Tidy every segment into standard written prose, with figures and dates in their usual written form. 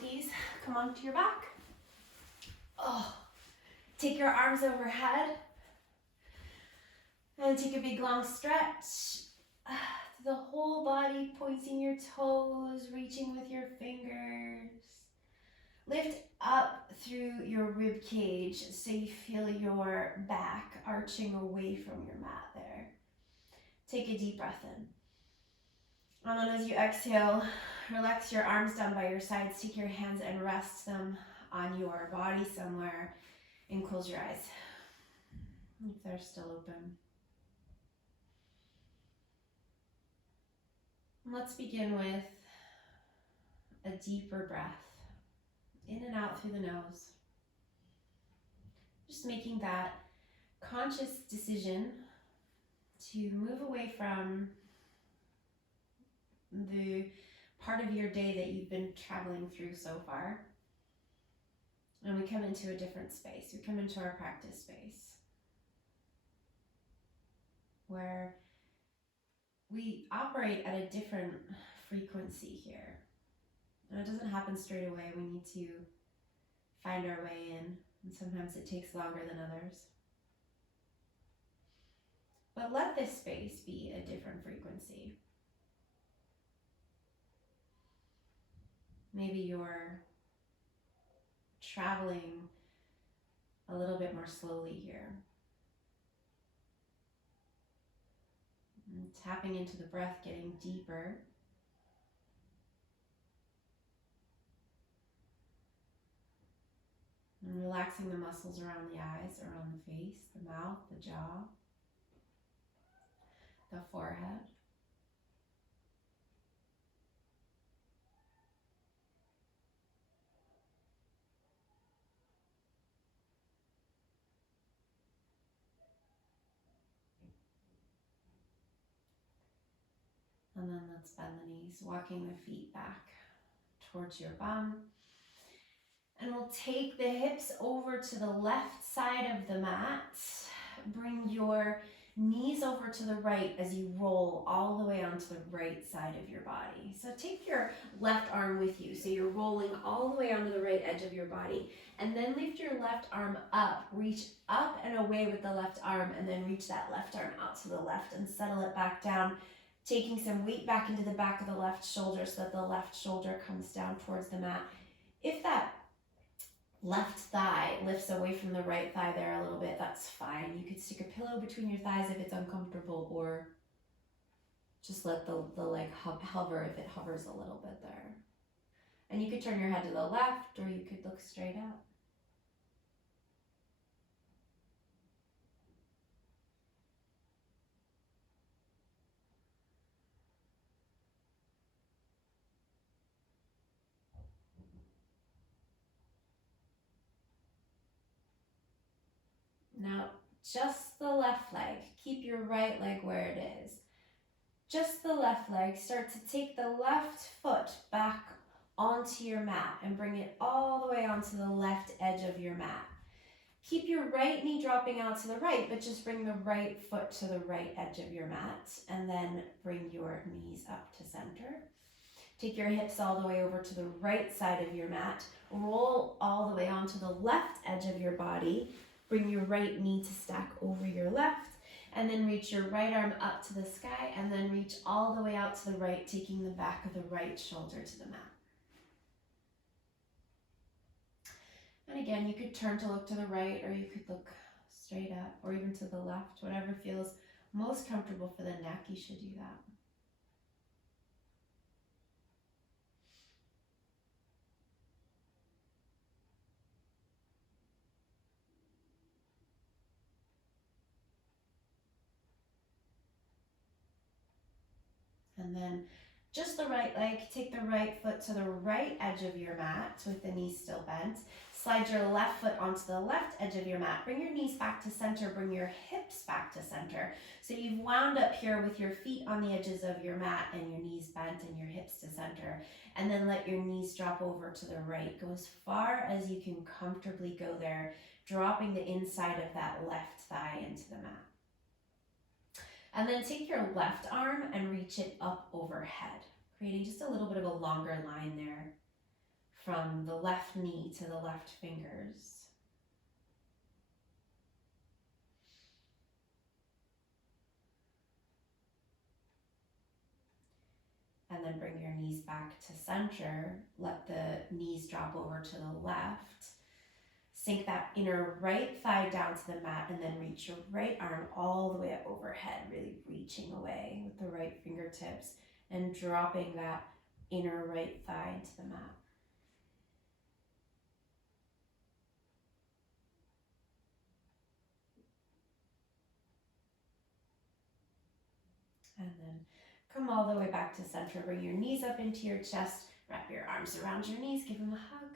please come onto your back. Oh, take your arms overhead and take a big long stretch. The whole body, pointing your toes, reaching with your fingers. Lift up through your rib cage so you feel your back arching away from your mat there. Take a deep breath in. And then as you exhale, relax your arms down by your sides. Take your hands and rest them on your body somewhere and close your eyes if they're still open. Let's begin with a deeper breath, in and out through the nose. Just making that conscious decision to move away from the part of your day that you've been traveling through so far. And we come into a different space. We come into our practice space where we operate at a different frequency here. And it doesn't happen straight away. We need to find our way in, and sometimes it takes longer than others. But let this space be a different frequency. Maybe you're traveling a little bit more slowly here. And tapping into the breath, getting deeper. And relaxing the muscles around the eyes, around the face, the mouth, the jaw, the forehead. And then let's bend the knees, walking the feet back towards your bum. And we'll take the hips over to the left side of the mat. Bring your knees over to the right as you roll all the way onto the right side of your body. So take your left arm with you. So you're rolling all the way onto the right edge of your body. And then lift your left arm up. Reach up and away with the left arm, and then reach that left arm out to the left and settle it back down. Taking some weight back into the back of the left shoulder so that the left shoulder comes down towards the mat. If that left thigh lifts away from the right thigh there a little bit, that's fine. You could stick a pillow between your thighs if it's uncomfortable, or just let the leg hover if it hovers a little bit there. And you could turn your head to the left, or you could look straight out. Now, just the left leg. Keep your right leg where it is. Just the left leg. Start to take the left foot back onto your mat and bring it all the way onto the left edge of your mat. Keep your right knee dropping out to the right, but just bring the right foot to the right edge of your mat, and then bring your knees up to center. Take your hips all the way over to the right side of your mat. Roll all the way onto the left edge of your body. Bring your right knee to stack over your left, and then reach your right arm up to the sky, and then reach all the way out to the right, taking the back of the right shoulder to the mat. And again, you could turn to look to the right, or you could look straight up, or even to the left. Whatever feels most comfortable for the neck, you should do that. And then just the right leg, take the right foot to the right edge of your mat with the knees still bent. Slide your left foot onto the left edge of your mat. Bring your knees back to center, bring your hips back to center. So you've wound up here with your feet on the edges of your mat and your knees bent and your hips to center. And then let your knees drop over to the right. Go as far as you can comfortably go there, dropping the inside of that left thigh into the mat. And then take your left arm and reach it up overhead, creating just a little bit of a longer line there from the left knee to the left fingers. And then bring your knees back to center. Let the knees drop over to the left. Sink that inner right thigh down to the mat and then reach your right arm all the way up overhead, really reaching away with the right fingertips and dropping that inner right thigh into the mat. And then come all the way back to center. Bring your knees up into your chest. Wrap your arms around your knees. Give them a hug.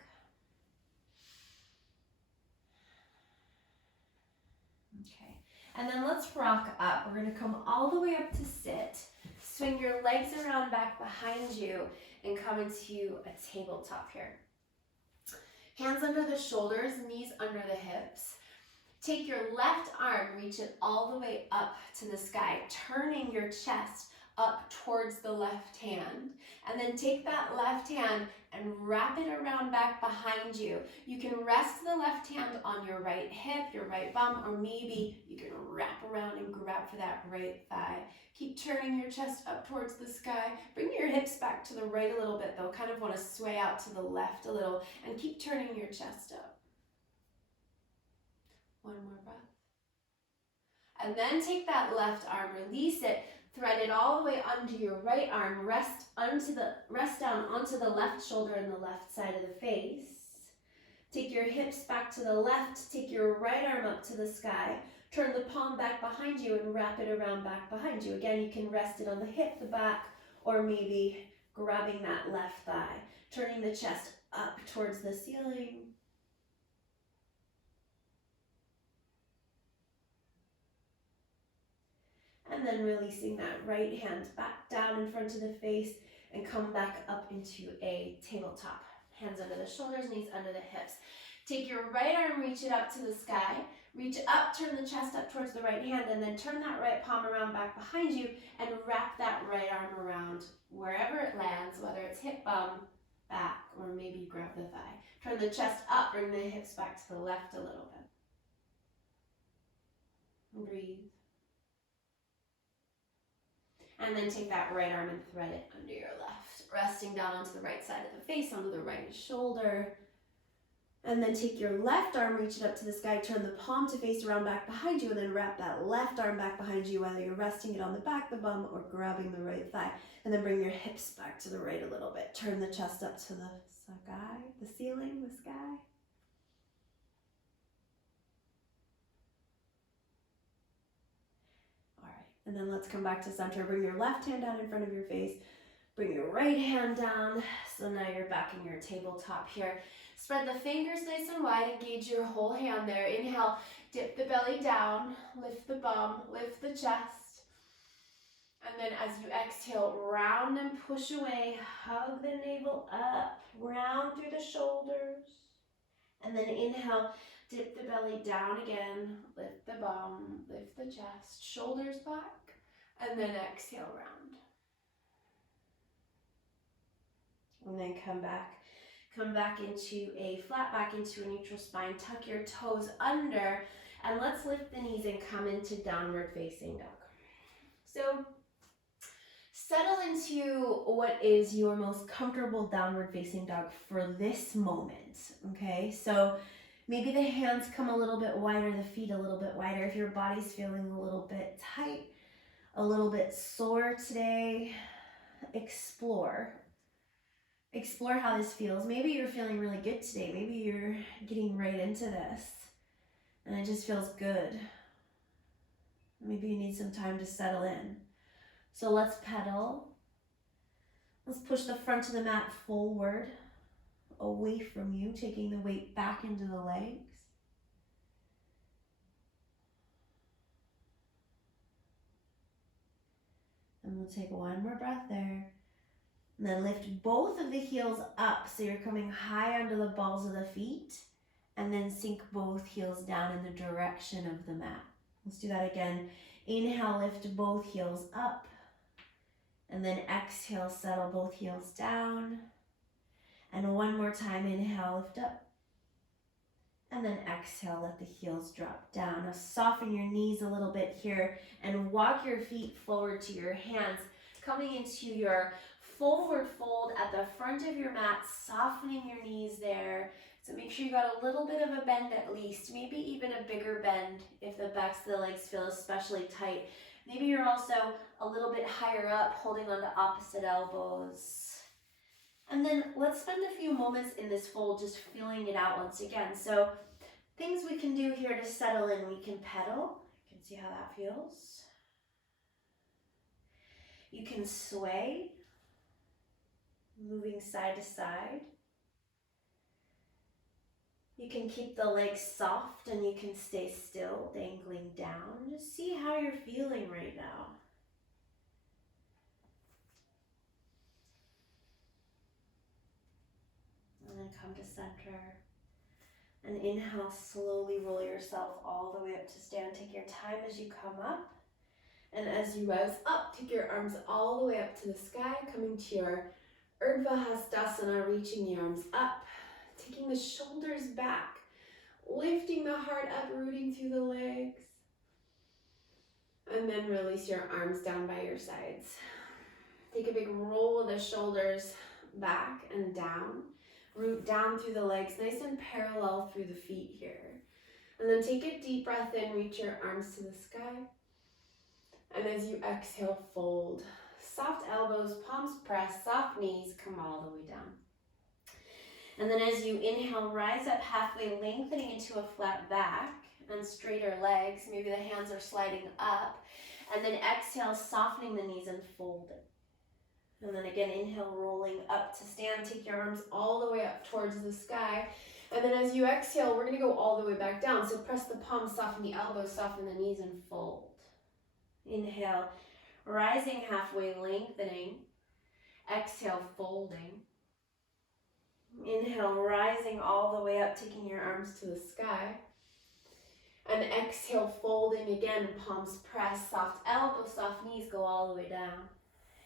Okay. And then let's rock up. We're going to come all the way up to sit. Swing your legs around back behind you and come into a tabletop here. Hands under the shoulders, knees under the hips. Take your left arm, reach it all the way up to the sky, turning your chest up towards the left hand. And then take that left hand and wrap it around back behind you. You can rest the left hand on your right hip, your right bum, or maybe you can wrap around and grab for that right thigh. Keep turning your chest up towards the sky. Bring your hips back to the right a little bit though. Kind of want to sway out to the left a little and keep turning your chest up. One more breath. And then take that left arm, release it, thread it all the way under your right arm, rest down onto the left shoulder and the left side of the face. Take your hips back to the left, take your right arm up to the sky, turn the palm back behind you and wrap it around back behind you. Again, you can rest it on the hip, the back, or maybe grabbing that left thigh, turning the chest up towards the ceiling. And then releasing that right hand back down in front of the face and come back up into a tabletop. Hands under the shoulders, knees under the hips. Take your right arm, reach it up to the sky. Reach up, turn the chest up towards the right hand, and then turn that right palm around back behind you and wrap that right arm around wherever it lands, whether it's hip, bum, back, or maybe grab the thigh. Turn the chest up, bring the hips back to the left a little bit. Breathe. And then take that right arm and thread it under your left, resting down onto the right side of the face, onto the right shoulder. And then take your left arm, reach it up to the sky, turn the palm to face around back behind you, and then wrap that left arm back behind you, whether you're resting it on the back, the bum, or grabbing the right thigh. And then bring your hips back to the right a little bit. Turn the chest up to the sky, the ceiling, the sky. And then let's come back to center. Bring your left hand down in front of your face. Bring your right hand down. So now you're back in your tabletop here. Spread the fingers nice and wide. Engage your whole hand there. Inhale, dip the belly down. Lift the bum, lift the chest. And then as you exhale, round and push away. Hug the navel up. Round through the shoulders. And then inhale. Dip the belly down again, lift the bum, lift the chest, shoulders back, and then exhale round. And then come back into a flat back, into a neutral spine. Tuck your toes under, and let's lift the knees and come into downward facing dog. So settle into what is your most comfortable downward facing dog for this moment, okay? So maybe the hands come a little bit wider, the feet a little bit wider. If your body's feeling a little bit tight, a little bit sore today, explore. Explore how this feels. Maybe you're feeling really good today. Maybe you're getting right into this and it just feels good. Maybe you need some time to settle in. So let's pedal. Let's push the front of the mat forward, away from you, taking the weight back into the legs. And we'll take one more breath there. And then lift both of the heels up so you're coming high under the balls of the feet. And then sink both heels down in the direction of the mat. Let's do that again. Inhale, lift both heels up. And then exhale, settle both heels down. And one more time, inhale, lift up. And then exhale, let the heels drop down. Now soften your knees a little bit here and walk your feet forward to your hands, coming into your forward fold at the front of your mat, softening your knees there. So make sure you got a little bit of a bend at least, maybe even a bigger bend if the backs of the legs feel especially tight. Maybe you're also a little bit higher up, holding on to opposite elbows. And then let's spend a few moments in this fold just feeling it out once again. So things we can do here to settle in, we can pedal. You can see how that feels. You can sway, moving side to side. You can keep the legs soft and you can stay still, dangling down. Just see how you're feeling right now. And then come to center. And inhale, slowly roll yourself all the way up to stand. Take your time as you come up. And as you rise up, take your arms all the way up to the sky, coming to your Urdhva Hastasana, reaching the arms up, taking the shoulders back, lifting the heart up, rooting through the legs. And then release your arms down by your sides. Take a big roll of the shoulders back and down. Root down through the legs, nice and parallel through the feet here. And then take a deep breath in, reach your arms to the sky. And as you exhale, fold. Soft elbows, palms press, soft knees, come all the way down. And then as you inhale, rise up halfway, lengthening into a flat back and straighter legs. Maybe the hands are sliding up. And then exhale, softening the knees and folding. And then again, inhale, rolling up to stand. Take your arms all the way up towards the sky. And then as you exhale, we're going to go all the way back down. So press the palms, soften the elbows, soften the knees, and fold. Inhale, rising halfway, lengthening. Exhale, folding. Inhale, rising all the way up, taking your arms to the sky. And exhale, folding again, palms press, soft elbows, soft knees, go all the way down.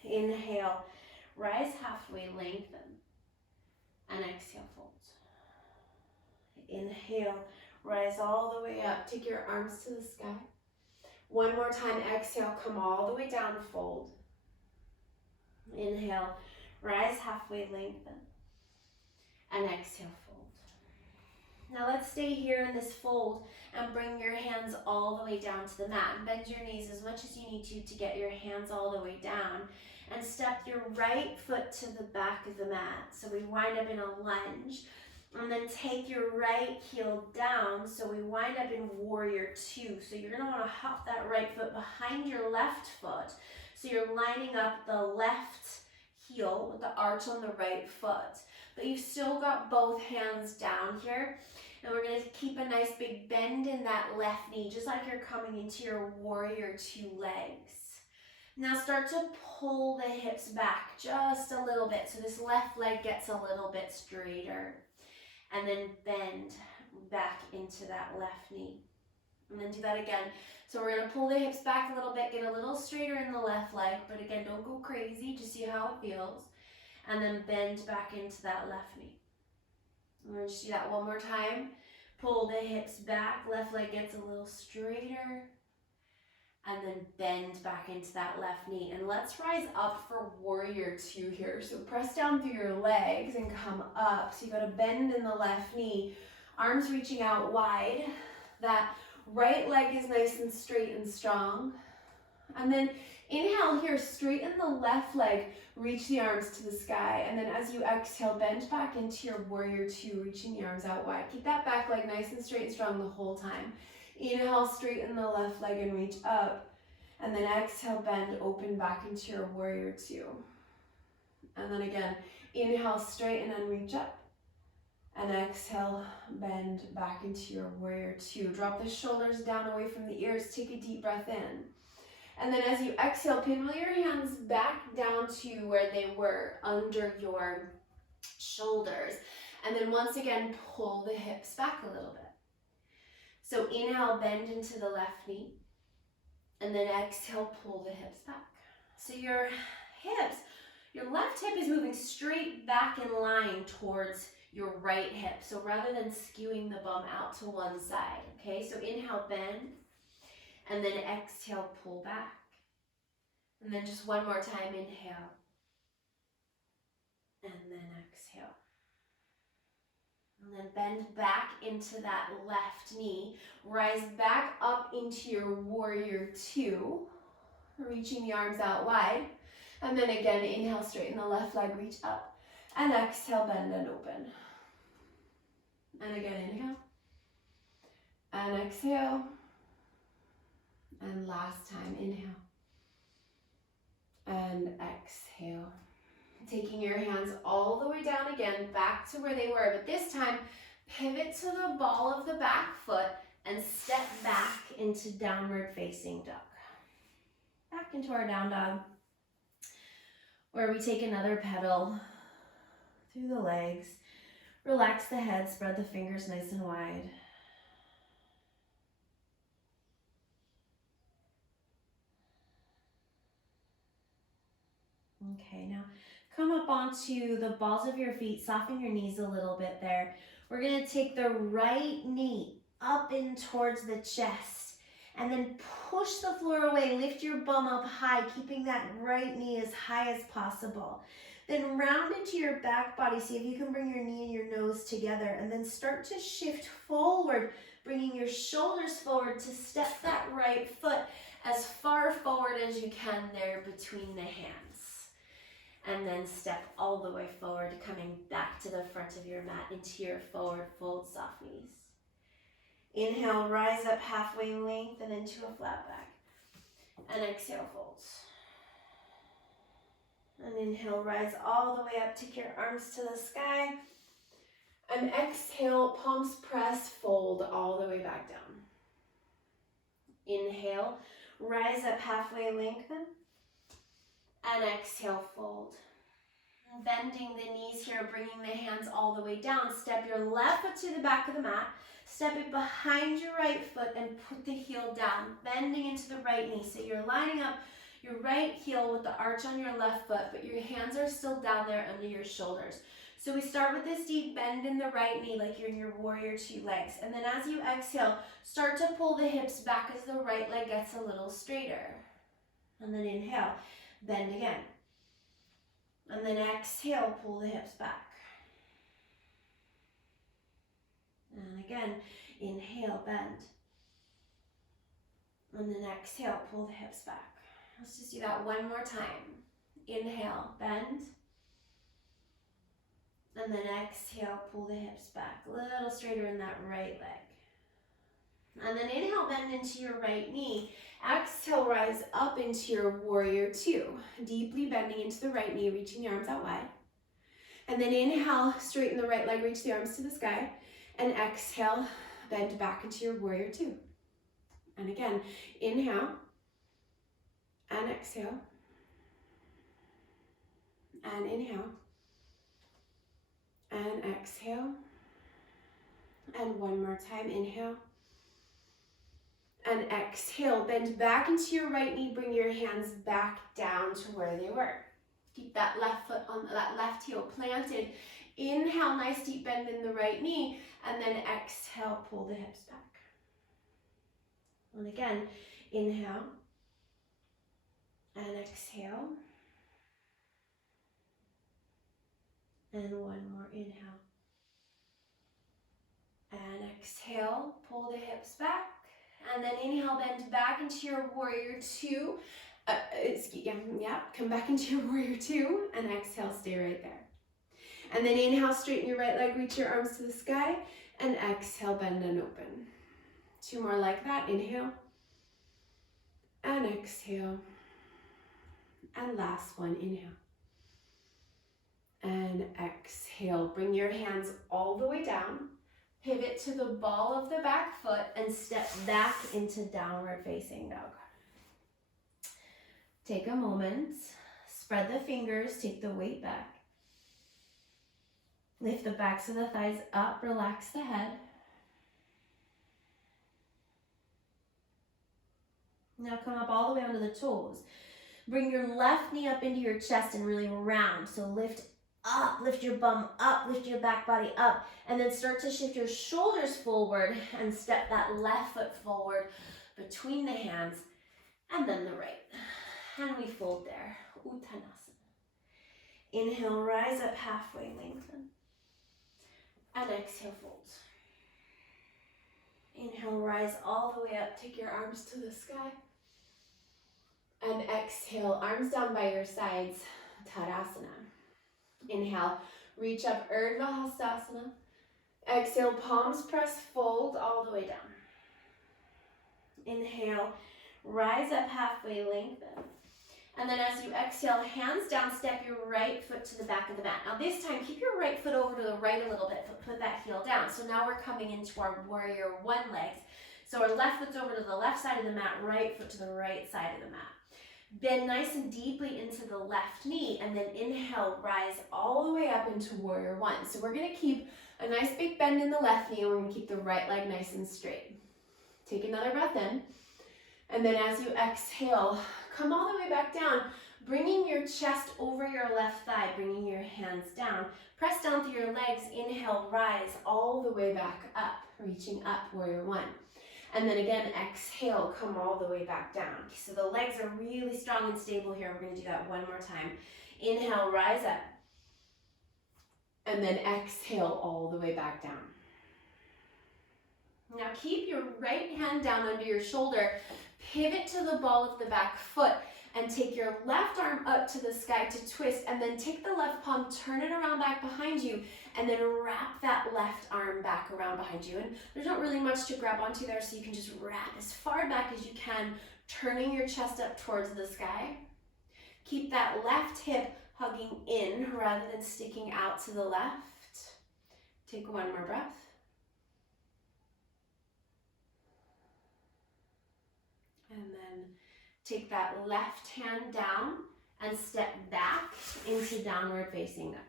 Inhale, rise halfway, lengthen, and exhale, fold. Inhale, rise all the way up, take your arms to the sky. One more time, exhale, come all the way down, fold. Inhale, rise halfway, lengthen, and exhale, fold. Now let's stay here in this fold and bring your hands all the way down to the mat. Bend your knees as much as you need to get your hands all the way down. And step your right foot to the back of the mat. So we wind up in a lunge. And then take your right heel down. So we wind up in warrior two. So you're going to want to hop that right foot behind your left foot. So you're lining up the left heel with the arch on the right foot. But you've still got both hands down here. And we're going to keep a nice big bend in that left knee, just like you're coming into your warrior two legs. Now start to pull the hips back just a little bit. So this left leg gets a little bit straighter. And then bend back into that left knee. And then do that again. So we're going to pull the hips back a little bit, get a little straighter in the left leg. But again, don't go crazy, just see how it feels. And then bend back into that left knee. And we're going to just do that one more time. Pull the hips back, left leg gets a little straighter. And then bend back into that left knee. And let's rise up for warrior two here. So press down through your legs and come up. So you got a bend in the left knee, arms reaching out wide. That right leg is nice and straight and strong. And then inhale here, straighten the left leg, reach the arms to the sky. And then as you exhale, bend back into your warrior two, reaching the arms out wide. Keep that back leg nice and straight and strong the whole time. Inhale, straighten the left leg and reach up. And then exhale, bend, open back into your warrior two. And then again, inhale, straighten and reach up. And exhale, bend back into your warrior two. Drop the shoulders down away from the ears. Take a deep breath in. And then as you exhale, pinwheel your hands back down to where they were, under your shoulders. And then once again, pull the hips back a little bit. So inhale, bend into the left knee. And then exhale, pull the hips back. So your hips, Your left hip is moving straight back in line towards your right hip. So rather than skewing the bum out to one side, okay? So inhale, bend, and then exhale, pull back. And then just one more time, inhale, and then exhale. And then bend back into that left knee. Rise back up into your warrior two, reaching the arms out wide. And then again, inhale, straighten the left leg, reach up. And exhale, bend and open. And again, inhale. And exhale. And last time, inhale. And exhale. Taking your hands all the way down again, back to where they were. But this time, pivot to the ball of the back foot and step back into downward facing dog. Back into our down dog, where we take another pedal through the legs. Relax the head, spread the fingers nice and wide. Okay, now come up onto the balls of your feet, soften your knees a little bit there. We're gonna take the right knee up in towards the chest and then push the floor away. Lift your bum up high, keeping that right knee as high as possible. Then round into your back body. See if you can bring your knee and your nose together, and then start to shift forward, bringing your shoulders forward to step that right foot as far forward as you can there between the hands. And then step all the way forward, coming back to the front of your mat into your forward fold, soft knees. Inhale, rise up halfway, lengthen into a flat back. And exhale, fold. And inhale, rise all the way up, take your arms to the sky. And exhale, palms press, fold all the way back down. Inhale, rise up halfway, lengthen. And exhale, fold. Bending the knees here, bringing the hands all the way down. Step your left foot to the back of the mat. Step it behind your right foot and put the heel down, bending into the right knee. So you're lining up your right heel with the arch on your left foot, but your hands are still down there under your shoulders. So we start with this deep bend in the right knee like you're in your warrior two legs. And then as you exhale, start to pull the hips back as the right leg gets a little straighter. And then inhale, bend again. And then exhale, pull the hips back. And again, inhale, bend. And then exhale, pull the hips back. Let's just do that one more time. Inhale, bend. And then exhale, pull the hips back. A little straighter in that right leg. And then inhale, bend into your right knee. Exhale, rise up into your warrior two. Deeply bending into the right knee, reaching the arms out wide. And then inhale, straighten the right leg, reach the arms to the sky. And exhale, bend back into your warrior two. And again, inhale. And exhale. And inhale. And exhale. And one more time, inhale. And exhale, bend back into your right knee, bring your hands back down to where they were. Keep that left foot on that left heel planted. Inhale, nice deep bend in the right knee, and then exhale, pull the hips back. And again, inhale, and exhale. And one more, inhale. And exhale, pull the hips back. And then inhale, bend back into your warrior two. Come back into your warrior two. And exhale, stay right there. And then inhale, straighten your right leg, reach your arms to the sky. And exhale, bend and open. Two more like that. Inhale. And exhale. And last one, inhale. And exhale. Bring your hands all the way down. Pivot to the ball of the back foot and step back into downward facing dog. Take a moment, spread the fingers, take the weight back. Lift the backs of the thighs up, relax the head. Now come up all the way onto the toes. Bring your left knee up into your chest and really round. So lift up, lift your bum up, lift your back body up, and then start to shift your shoulders forward and step that left foot forward between the hands and then the right. And we fold there, Uttanasana. Inhale, rise up halfway, lengthen. And exhale, fold. Inhale, rise all the way up, take your arms to the sky. And exhale, arms down by your sides, Tadasana. Inhale, reach up, Urdhva Hastasana. Exhale, palms press, fold all the way down. Inhale, rise up halfway, lengthen. And then as you exhale, hands down, step your right foot to the back of the mat. Now this time, keep your right foot over to the right a little bit, but put that heel down. So now we're coming into our warrior one legs. So our left foot's over to the left side of the mat, right foot to the right side of the mat. Bend nice and deeply into the left knee, and then inhale, rise all the way up into warrior one. So we're gonna keep a nice big bend in the left knee, and we're gonna keep the right leg nice and straight. Take another breath in, and then as you exhale, come all the way back down, bringing your chest over your left thigh, bringing your hands down. Press down through your legs, inhale, rise all the way back up, reaching up, warrior one. And then again, exhale, come all the way back down. So the legs are really strong and stable here. We're gonna do that one more time. Inhale, rise up. And then exhale all the way back down. Now keep your right hand down under your shoulder, pivot to the ball of the back foot, and take your left arm up to the sky to twist, and then take the left palm, turn it around back behind you, and then wrap that left arm back around behind you. And there's not really much to grab onto there, so you can just wrap as far back as you can, turning your chest up towards the sky. Keep that left hip hugging in rather than sticking out to the left. Take one more breath. And then take that left hand down and step back into downward facing dog.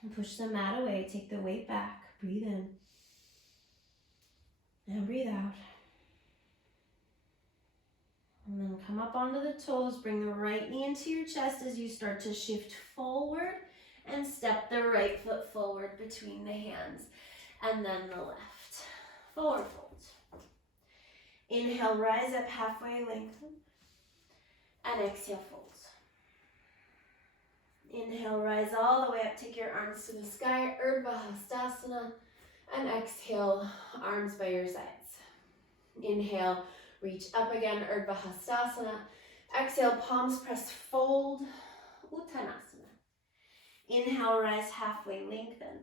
And push the mat away, take the weight back, breathe in. And breathe out. And then come up onto the toes, bring the right knee into your chest as you start to shift forward and step the right foot forward between the hands. And then the left. Forward fold. Inhale, rise up halfway, lengthen. And exhale, fold. Inhale, rise all the way up, take your arms to the sky, Urdhva Hastasana. And exhale, arms by your sides. Inhale, reach up again, Urdhva Hastasana. Exhale, palms press, fold, Uttanasana. Inhale, rise halfway, lengthen.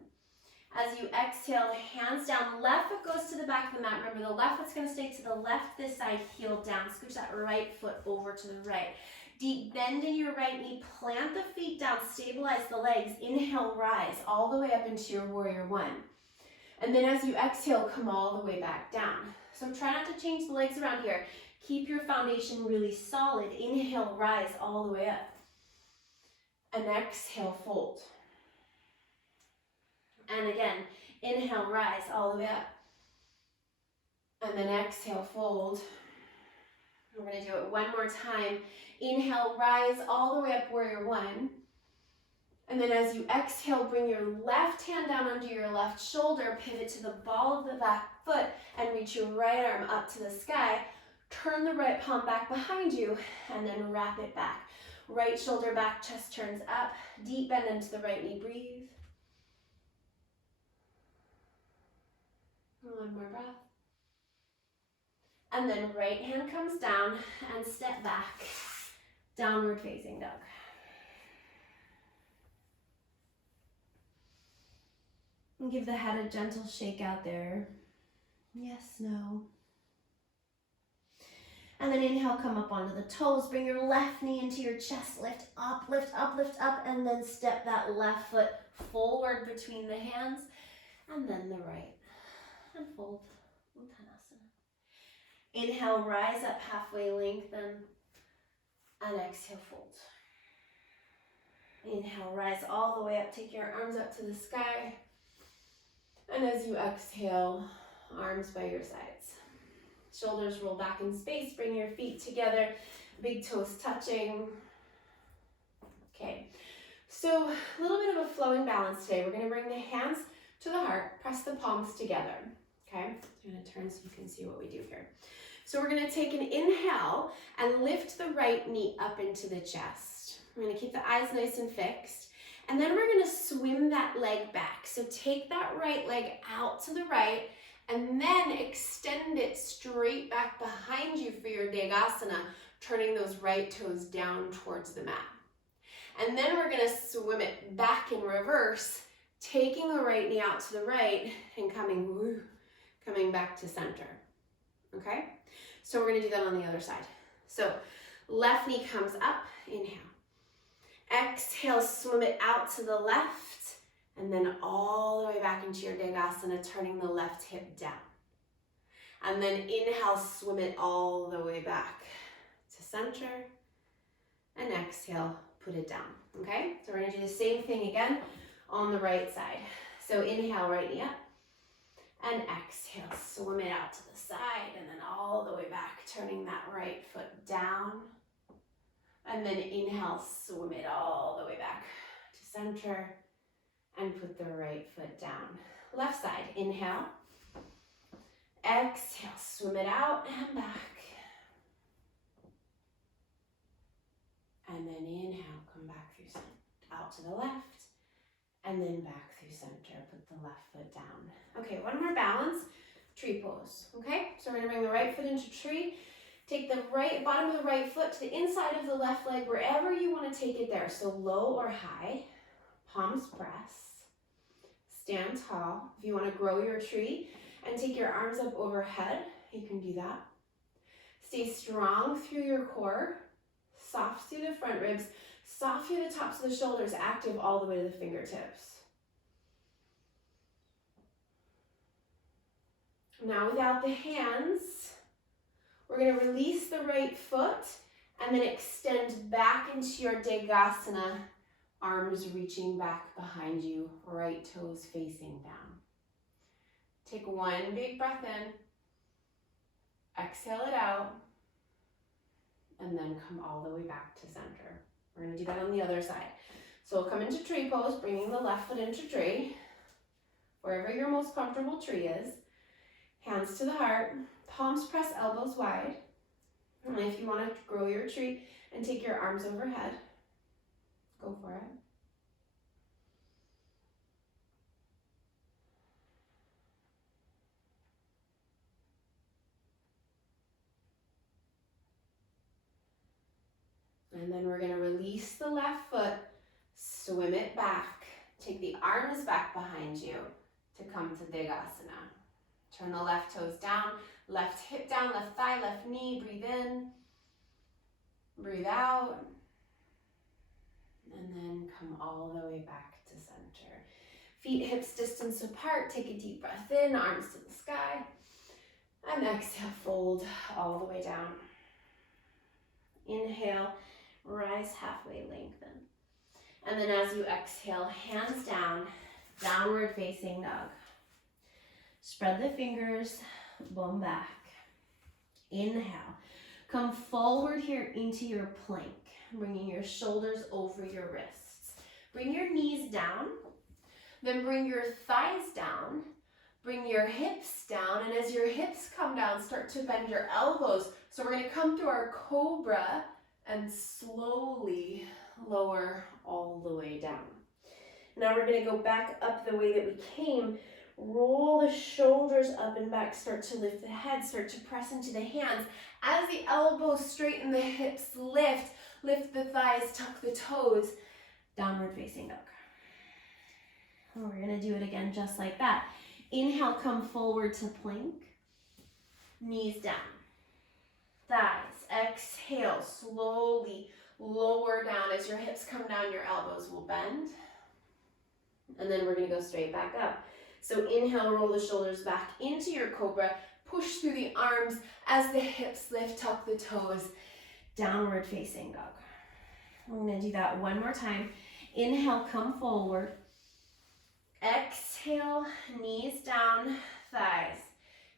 As you exhale, hands down, left foot goes to the back of the mat. Remember, the left foot's gonna stay to the left this side, heel down. Scooch that right foot over to the right. Deep bend in your right knee, plant the feet down, stabilize the legs. Inhale, rise all the way up into your warrior one. And then as you exhale, come all the way back down. So try not to change the legs around here. Keep your foundation really solid. Inhale, rise all the way up. And exhale, fold. And again, inhale, rise all the way up. And then exhale, fold. We're gonna do it one more time. Inhale, rise all the way up, warrior one. And then as you exhale, bring your left hand down under your left shoulder, pivot to the ball of the back foot, and reach your right arm up to the sky. Turn the right palm back behind you, and then wrap it back. Right shoulder back, chest turns up. Deep bend into the right knee, breathe. One more breath. And then right hand comes down and step back. Downward facing dog. And give the head a gentle shake out there. Yes, no. And then inhale, come up onto the toes. Bring your left knee into your chest. Lift up, lift up, lift up. And then step that left foot forward between the hands. And then the right. And fold. Uttanasana. Inhale, rise up halfway, lengthen. And exhale, fold. Inhale, rise all the way up. Take your arms up to the sky. And as you exhale, arms by your sides. Shoulders roll back in space. Bring your feet together. Big toes touching. Okay. So a little bit of a flowing balance today. We're going to bring the hands to the heart. Press the palms together. Okay. I'm going to turn so you can see what we do here. So we're going to take an inhale and lift the right knee up into the chest. We're going to keep the eyes nice and fixed. And then we're going to swim that leg back. So take that right leg out to the right and then extend it straight back behind you for your Degasana, turning those right toes down towards the mat. And then we're going to swim it back in reverse, taking the right knee out to the right and coming back to center. Okay? So we're going to do that on the other side. So left knee comes up, inhale. Exhale, swim it out to the left, and then all the way back into your Degasana, turning the left hip down. And then inhale, swim it all the way back to center, and exhale, put it down, okay? So we're gonna do the same thing again on the right side. So inhale, right knee up, and exhale, swim it out to the side, and then all the way back, turning that right foot down. And then inhale, swim it all the way back to center and put the right foot down. Left side, inhale. Exhale, swim it out and back. And then inhale, come back through center, out to the left, and then back through center. Put the left foot down. Okay, one more balance, tree pose, okay? So we're gonna bring the right foot into tree. Take the bottom of the right foot to the inside of the left leg, wherever you want to take it there. So low or high, palms press, stand tall. If you want to grow your tree and take your arms up overhead, you can do that. Stay strong through your core, soft through the front ribs, soft through the tops of the shoulders, active all the way to the fingertips. Now without the hands, we're going to release the right foot and then extend back into your Degasana, arms reaching back behind you, right toes facing down. Take one big breath in, exhale it out, and then come all the way back to center. We're going to do that on the other side. So we'll come into tree pose, bringing the left foot into tree, wherever your most comfortable tree is. Hands to the heart. Palms press, elbows wide. And if you want to grow your tree and take your arms overhead, go for it. And then we're going to release the left foot, swim it back. Take the arms back behind you to come to Degasana. Turn the left toes down, left hip down, left thigh, left knee. Breathe in, breathe out, and then come all the way back to center. Feet hips distance apart. Take a deep breath in, arms to the sky, and exhale, fold all the way down. Inhale, rise halfway, lengthen. And then as you exhale, hands down, downward facing dog. Spread the fingers, bum back. Inhale. Come forward here into your plank, bringing your shoulders over your wrists. Bring your knees down, then bring your thighs down, bring your hips down, and as your hips come down, start to bend your elbows. So we're gonna come to our cobra and slowly lower all the way down. Now we're gonna go back up the way that we came. Roll the shoulders up and back, start to lift the head, start to press into the hands. As the elbows straighten, the hips lift the thighs, tuck the toes, downward facing dog. And we're gonna do it again just like that. Inhale, come forward to plank, knees down, thighs. Exhale, slowly lower down. As your hips come down, your elbows will bend. And then we're gonna go straight back up. So inhale, roll the shoulders back into your cobra, push through the arms as the hips lift, tuck the toes, downward facing dog. I'm gonna do that one more time. Inhale, come forward. Exhale, knees down, thighs,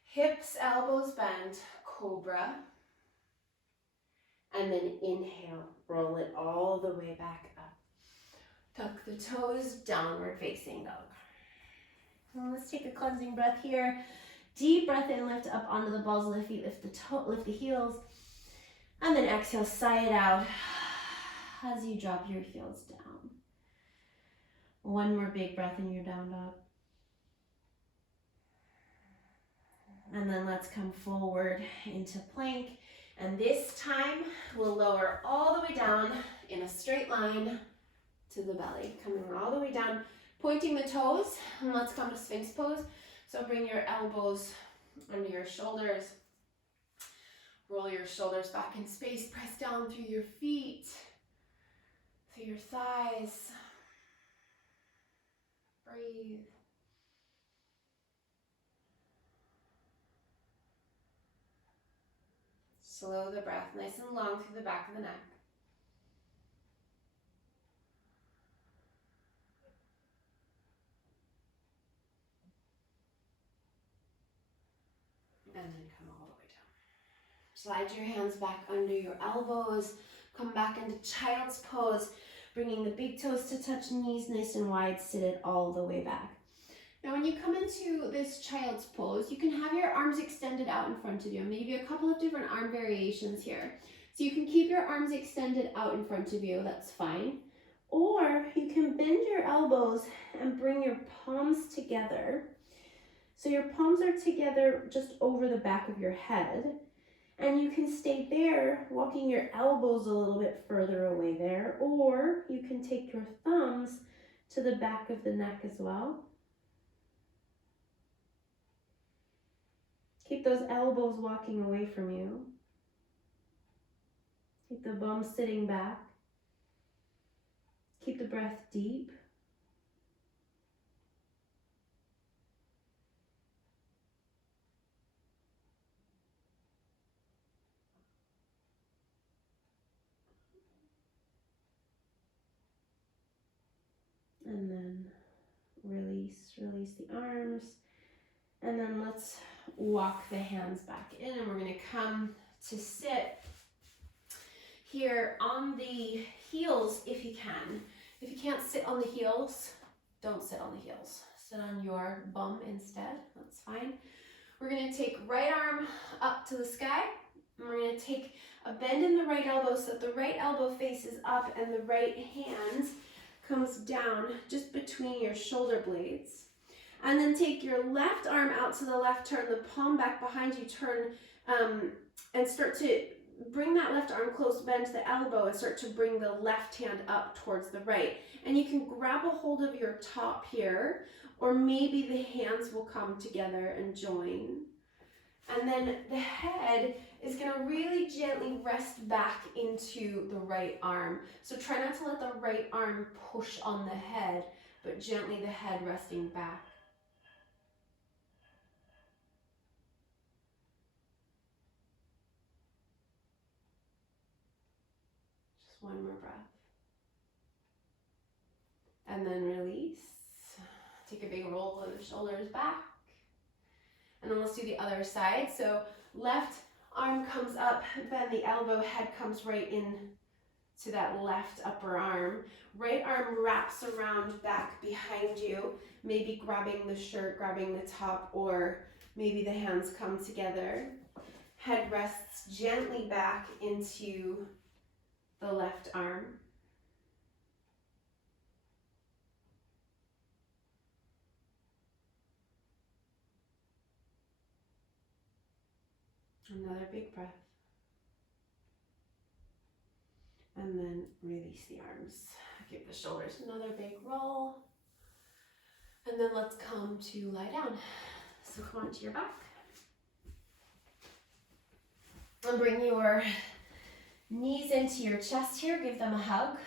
hips, elbows bend, cobra. And then inhale, roll it all the way back up. Tuck the toes, downward facing dog. Well, let's take a cleansing breath here. Deep breath in, lift up onto the balls of the feet, lift the heels. And then exhale, sigh it out as you drop your heels down. One more big breath in your down dog. And then let's come forward into plank. And this time, we'll lower all the way down in a straight line to the belly. Coming all the way down, pointing the toes, and let's come to Sphinx pose. So bring your elbows under your shoulders. Roll your shoulders back in space. Press down through your feet, through your thighs. Breathe. Slow the breath, nice and long through the back of the neck. And then come all the way down. Slide your hands back under your elbows. Come back into child's pose, bringing the big toes to touch knees nice and wide, sit it all the way back. Now when you come into this child's pose, you can have your arms extended out in front of you. I'm going to give you a couple of different arm variations here. So you can keep your arms extended out in front of you, that's fine. Or you can bend your elbows and bring your palms together. So your palms are together just over the back of your head. And you can stay there, walking your elbows a little bit further away there. Or you can take your thumbs to the back of the neck as well. Keep those elbows walking away from you. Keep the bum sitting back. Keep the breath deep. And then release the arms. And then let's walk the hands back in, and we're going to come to sit here on the heels if you can. If you can't sit on the heels, don't sit on the heels. Sit on your bum instead, that's fine. We're going to take right arm up to the sky, and we're going to take a bend in the right elbow so that the right elbow faces up and the right hand comes down just between your shoulder blades. And then take your left arm out to the left, turn the palm back behind you, turn and start to bring that left arm close, bend the elbow, and start to bring the left hand up towards the right. And you can grab a hold of your top here, or maybe the hands will come together and join. And then the head is going to really gently rest back into the right arm. So try not to let the right arm push on the head, but gently the head resting back. One more breath. And then release. Take a big roll of the shoulders back. And then let's do the other side. So left arm comes up, bend the elbow, head comes right in to that left upper arm. Right arm wraps around back behind you, maybe grabbing the shirt, grabbing the top, or maybe the hands come together. Head rests gently back into the left arm. Another big breath. And then release the arms. Give the shoulders another big roll. And then let's come to lie down. So come onto your back. And bring your knees into your chest here. Give them a hug.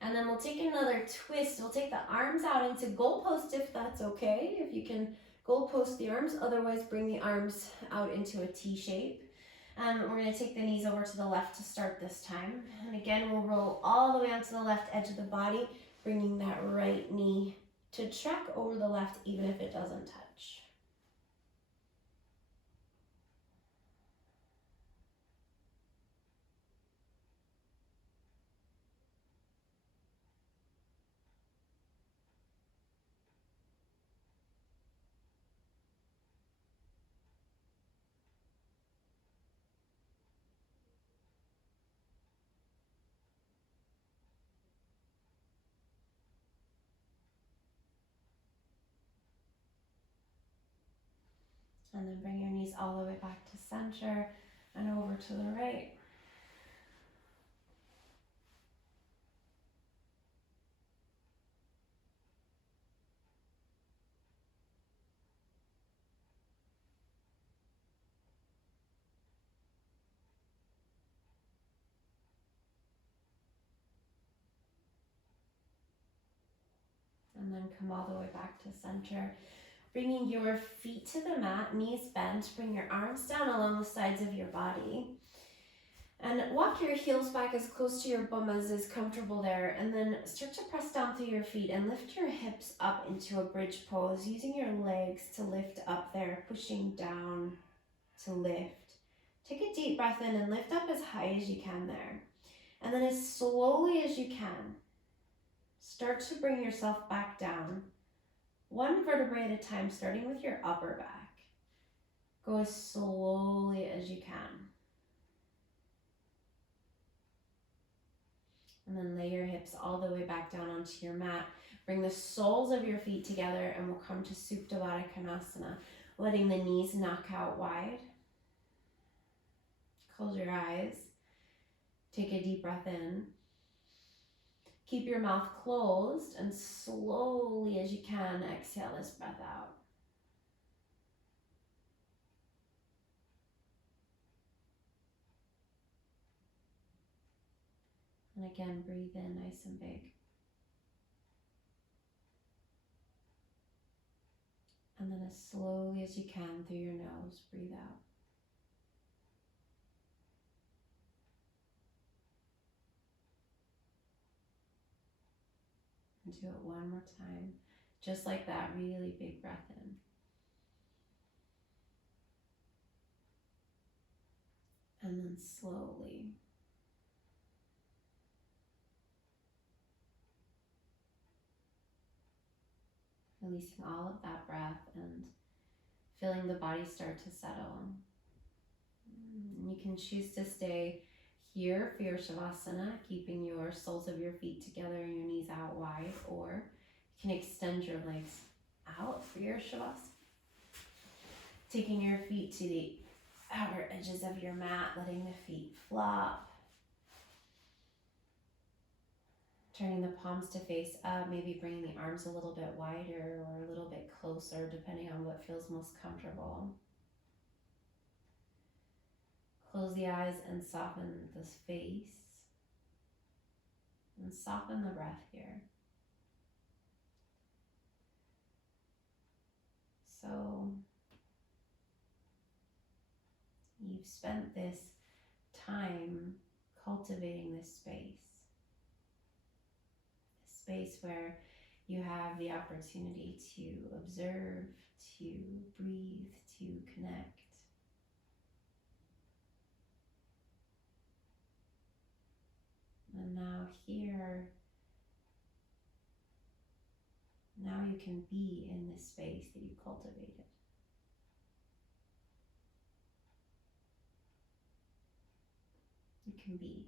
And then we'll take another twist. We'll take the arms out into goalpost if that's okay. If you can goalpost the arms, otherwise bring the arms out into a T shape. We're going to take the knees over to the left to start this time. And again, we'll roll all the way onto the left edge of the body, bringing that right knee to track over the left, even if it doesn't touch. And then bring your knees all the way back to center and over to the right. And then come all the way back to center. Bringing your feet to the mat, knees bent. Bring your arms down along the sides of your body. And walk your heels back as close to your bum as is comfortable there. And then start to press down through your feet and lift your hips up into a bridge pose, using your legs to lift up there, pushing down to lift. Take a deep breath in and lift up as high as you can there. And then as slowly as you can, start to bring yourself back down. One vertebrae at a time, starting with your upper back. Go as slowly as you can. And then lay your hips all the way back down onto your mat. Bring the soles of your feet together and we'll come to Supta Baddha Konasana, letting the knees knock out wide. Close your eyes. Take a deep breath in. Keep your mouth closed and slowly as you can, exhale this breath out. And again, breathe in nice and big. And then as slowly as you can through your nose, breathe out. And do it one more time. Just like that, really big breath in. And then slowly. Releasing all of that breath and feeling the body start to settle. And you can choose to stay here for your Shavasana, keeping your soles of your feet together and your knees out wide, or you can extend your legs out for your Shavasana. Taking your feet to the outer edges of your mat, letting the feet flop. Turning the palms to face up, maybe bringing the arms a little bit wider or a little bit closer, depending on what feels most comfortable. Close the eyes and soften the face. And soften the breath here. So you've spent this time cultivating this space. Space where you have the opportunity to observe, to breathe, to connect. And now here, now you can be in this space that you cultivated. You can be.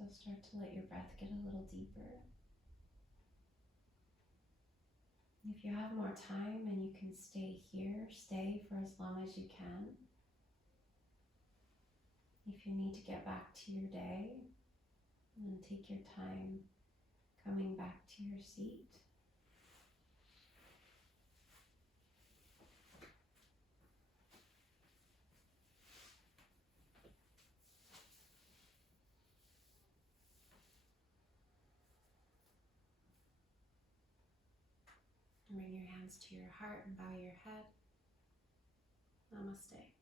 So start to let your breath get a little deeper. If you have more time and you can stay here, stay for as long as you can. If you need to get back to your day, then take your time coming back to your seat. Bring your hands to your heart and bow your head. Namaste.